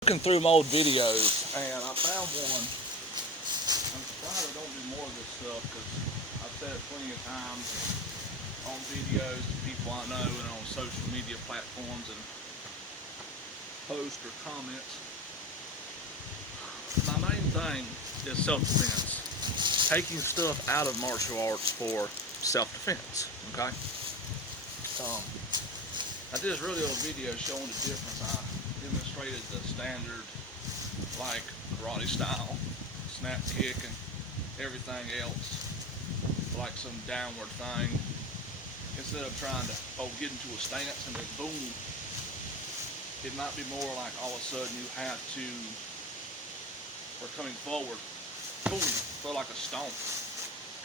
Looking through my old videos, and I found one. I'm surprised I don't do more of this stuff because I've said it plenty of times on videos to people I know and on social media platforms and posts or comments. My main thing is self-defense. Taking stuff out of martial arts for self-defense. Okay. Um, I did this really old video showing the difference. I demonstrated the standard, like karate style, snap kick and everything else, like some downward thing. Instead of trying to get into a stance and then boom, it might be more like all of a sudden you have to, or coming forward, boom, throw like a stomp,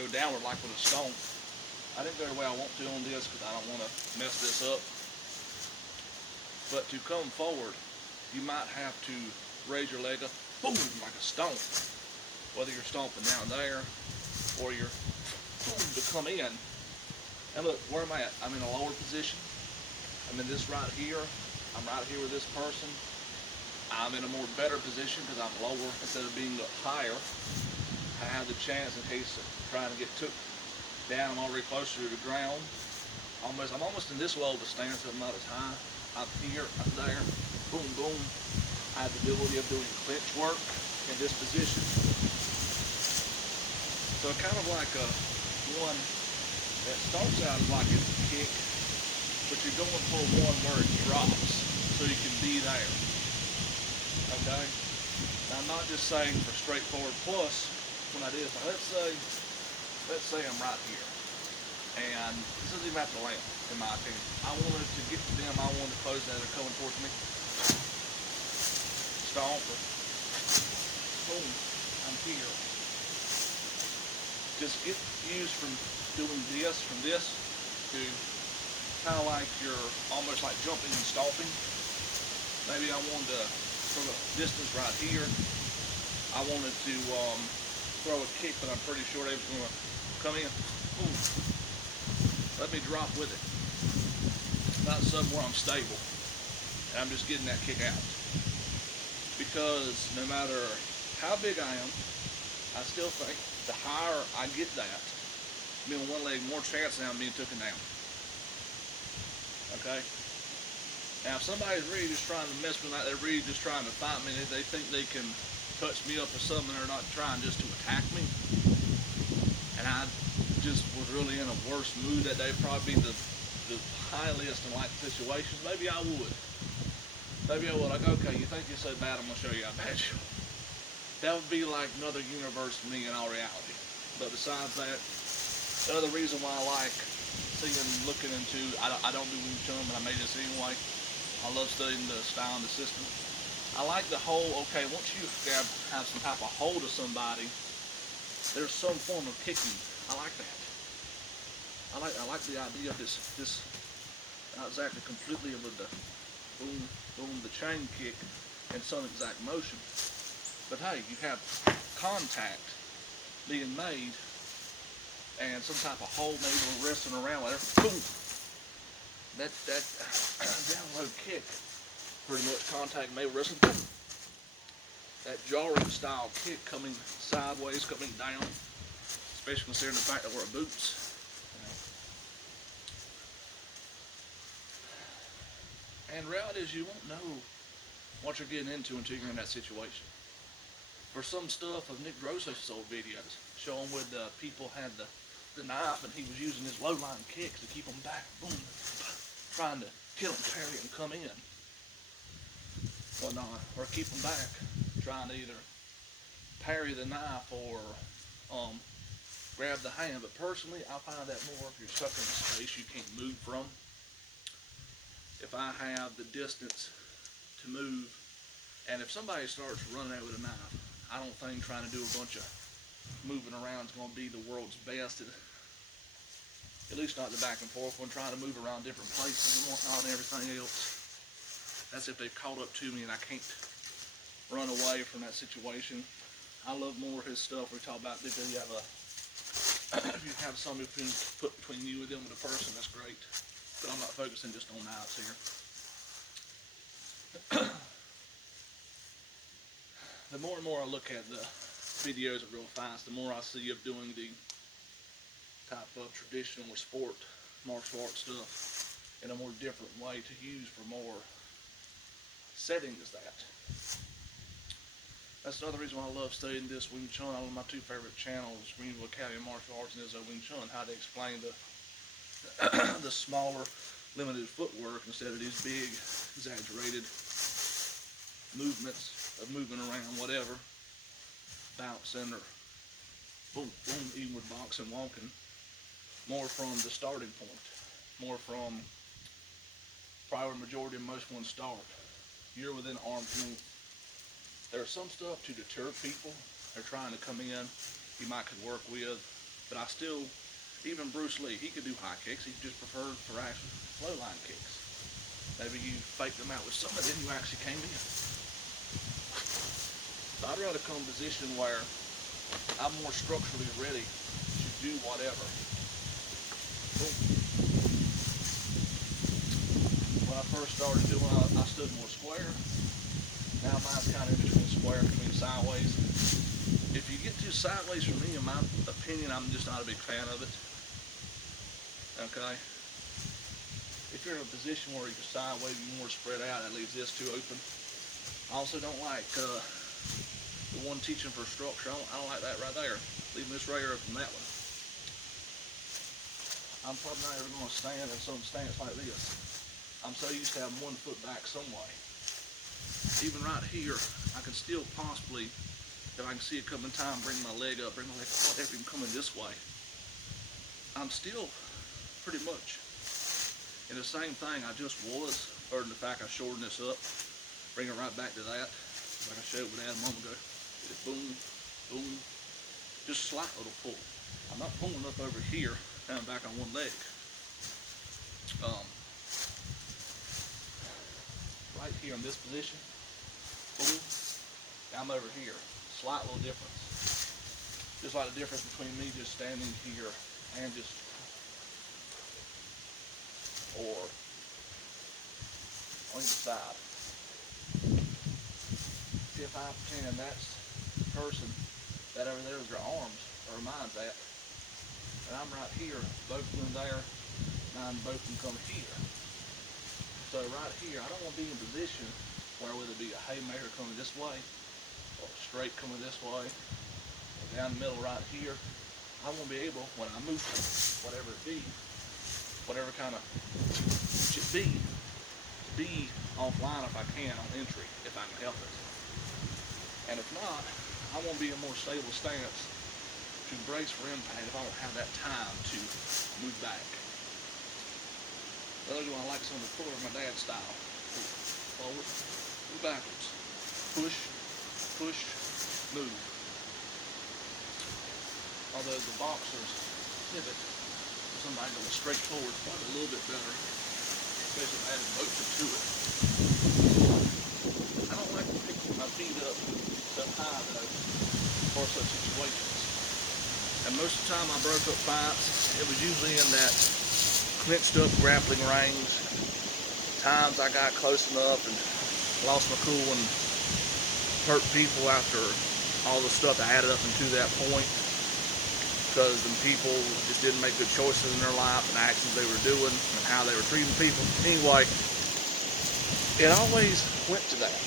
go downward like with a stomp. I didn't go the way I want to on this because I don't want to mess this up. But to come forward, you might have to raise your leg up, boom, like a stomp. Whether you're stomping down there or you're boom to come in. And look, where am I at? I'm in a lower position. I'm in this right here. I'm right here with this person. I'm in a more better position because I'm lower instead of being up higher. I have the chance in case of trying to get took down. I'm already closer to the ground. I'm almost in this low of a stance. I'm not as high. I'm here, I'm there. Boom, boom. I have the ability of doing clinch work in this position. So kind of like a one that starts out like it's a kick, but you're going for one where it drops so you can be there. Okay? Now I'm not just saying for straightforward plus when I did this. Let's say I'm right here. And this doesn't even have to land, in my opinion. I wanted to get to them, I wanted to close that they're coming towards me. Stomp or boom, I'm here. Just get used from doing this, to kind of like you're almost like jumping and stomping. Maybe I wanted to, from a distance right here, I wanted to throw a kick that I'm pretty sure they was going to come in. Boom. Let me drop with it. Not somewhere I'm stable. And I'm just getting that kick out. Because no matter how big I am, I still think the higher I get that, being on one leg, more chance now of being taken down. Okay? Now if somebody's really just trying to mess with me, like they're really just trying to fight me, they think they can touch me up or something, they're not trying just to attack me. And I just was really in a worse mood that day, probably the highest in like situations, maybe I would. Like, okay, you think you're so bad, I'm going to show you how bad you are. That would be like another universe for me in all reality. But besides that, the other reason why I like looking into, I don't do Wing Chun, but I made this anyway. I love studying the style and the system. I like the whole, okay, once you have some type of hold of somebody, there's some form of kicking. I like that. I like the idea of this not exactly completely with the boom, boom, the chain kick in some exact motion. But hey, you have contact being made and some type of hold maybe wrestling around there. Boom. That down low kick, pretty much contact made wrestling. Boom. That jarring style kick coming sideways, coming down, especially considering the fact that we're boots. And reality is you won't know what you're getting into until you're in that situation. For some stuff of Nick Grosso's old videos, showing where the people had the knife and he was using his low line kicks to keep them back, boom, trying to kill them, parry and come in. Or keep them back, trying to either parry the knife or grab the hand. But personally, I find that more if you're stuck in a space you can't move from. If I have the distance to move, and if somebody starts running out with a knife, I don't think trying to do a bunch of moving around is going to be the world's best. At least not the back and forth when trying to move around different places and whatnot and everything else. That's if they've caught up to me and I can't run away from that situation. I love more of his stuff. We talk about if you have if you have somebody put between you and them with a person, that's great. But I'm not focusing just on knives here. the more and more I look at the videos of real fast, the more I see of doing the type of traditional or sport martial arts stuff in a more different way to use for more settings. That's another reason why I love studying this Wing Chun. One of my two favorite channels, Greenville Academy of Martial Arts and Izzo Wing Chun, how they explain the the smaller, limited footwork instead of these big, exaggerated movements of moving around, whatever, bouncing or boom, boom, even with boxing, walking, more from the starting point, more from probably the majority of most ones start. You're within arm's length. There's some stuff to deter people. They're trying to come in, you might could work with, but I still, even Bruce Lee, he could do high kicks. He just preferred for actual low line kicks. Maybe you fake them out with some of them, you actually came in. So I'd rather come to a position where I'm more structurally ready to do whatever. When I first started doing it, I stood more square. Now mine's kind of in between square and between sideways. If you get too sideways for me, in my opinion, I'm just not a big fan of it. Okay? If you're in a position where you're sideways, you're more spread out, that leaves this too open. I also don't like the one teaching for structure. I don't like that right there. Leaving this right here from that one. I'm probably not ever going to stand in some stance like this. I'm so used to having one foot back some way. Even right here, I can still possibly, if I can see it coming time, bring my leg up, whatever, even coming this way. I'm still pretty much in the same thing I just was, other than the fact I shortened this up, bring it right back to that, like I showed with that a moment ago. Boom, boom, just slight little pull. I'm not pulling up over here, and I'm back on one leg. Right here in this position, boom, I'm over here. Slight little difference. Just like the difference between me just standing here and just, or on either side. See, if I pretend that's the person, that over there is their arms, or mine's at, and I'm right here, both of them there, mine both of them come here. So right here, I don't want to be in a position where whether it be a haymaker coming this way, or straight coming this way, or down the middle right here. I want to be able, when I move, whatever it be, whatever kind of should be offline if I can on entry, if I can help it. And if not, I want to be in a more stable stance to brace for impact if I don't have that time to move back. The other one I like some of the puller, my dad's style. Forward, move backwards. Push, push, move. Although the boxers pivot, somebody going straight forward is probably a little bit better, especially if I add motion to it. I don't like to pick my feet up so high though for such situations. And most of the time I broke up fights, it was usually in that clinched up grappling range. Times I got close enough and lost my cool and hurt people after all the stuff I added up into that point, because the people just didn't make good choices in their life and actions they were doing and how they were treating people. Anyway, it always went to that.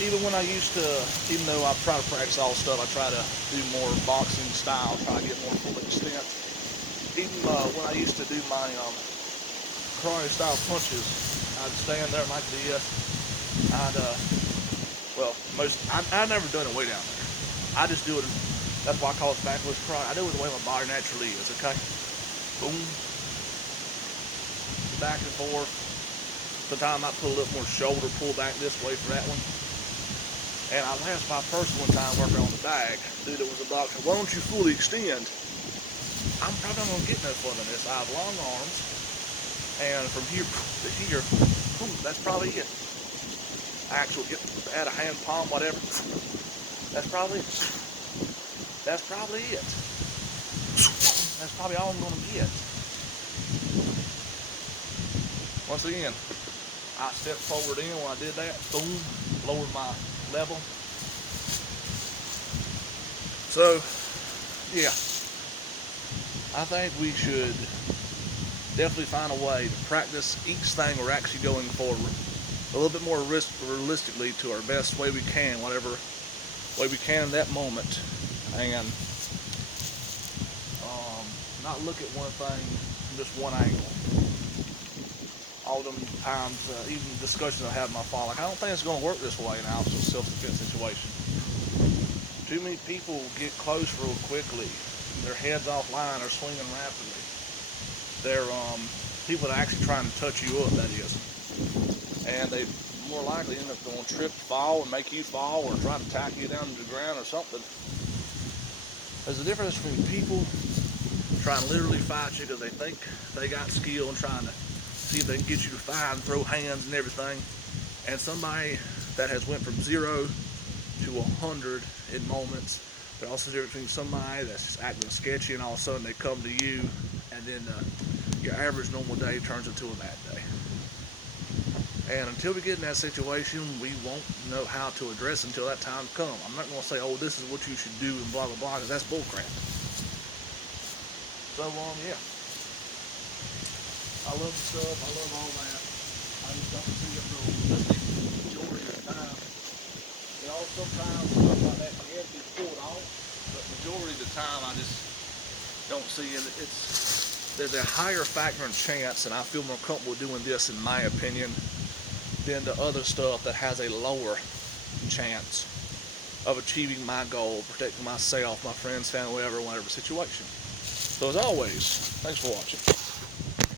Even when I used to, even though I try to practice all stuff, I try to do more boxing style, try to get more full extent. Even when I used to do my karate style punches, I'd stand there like this. I'd never done it way down there. I just do it, that's why I call it backwoods karate. I do it the way my body naturally is, okay? Boom. Back and forth. Sometimes I put a little more shoulder pull back this way for that one. And I asked my first one time working on the bag, dude that was a boxer, why don't you fully extend? I'm probably not going to get no further than this. I have long arms, and from here to here, that's probably it. Actual, add a hand palm, whatever. That's probably it. That's probably it. That's probably all I'm going to get. Once again, I stepped forward in when I did that, boom, lowered my level. So, yeah, I think we should definitely find a way to practice each thing we're actually going for a little bit more realistically to our best way we can, whatever way we can in that moment, and not look at one thing from just one angle. All them times, even discussions I have with my father, like, I don't think it's going to work this way in an actual self-defense situation. Too many people get close real quickly. Their heads offline or swinging rapidly. They're people that are actually trying to touch you up, that is. And they more likely end up going to trip, fall, and make you fall, or try to tack you down to the ground or something. There's a difference between people trying to literally fight you because they think they got skill and trying to see if they can get you to fight and throw hands and everything, and somebody that has went from 0 to 100 in moments. There's also a difference between somebody that's just acting sketchy and all of a sudden they come to you, and then your average normal day turns into a bad day. And until we get in that situation, we won't know how to address it until that time comes. I'm not going to say, oh, this is what you should do and blah, blah, blah, because that's bullcrap. So, yeah. I love the stuff. I love all that. I just don't see it real majority of the time. You know, sometimes stuff like that can be pulled off, but majority of the time I just don't see it. There's a higher factor in chance, and I feel more comfortable doing this, in my opinion, than the other stuff that has a lower chance of achieving my goal, protecting myself, my friends, family, whatever situation. So as always, thanks for watching.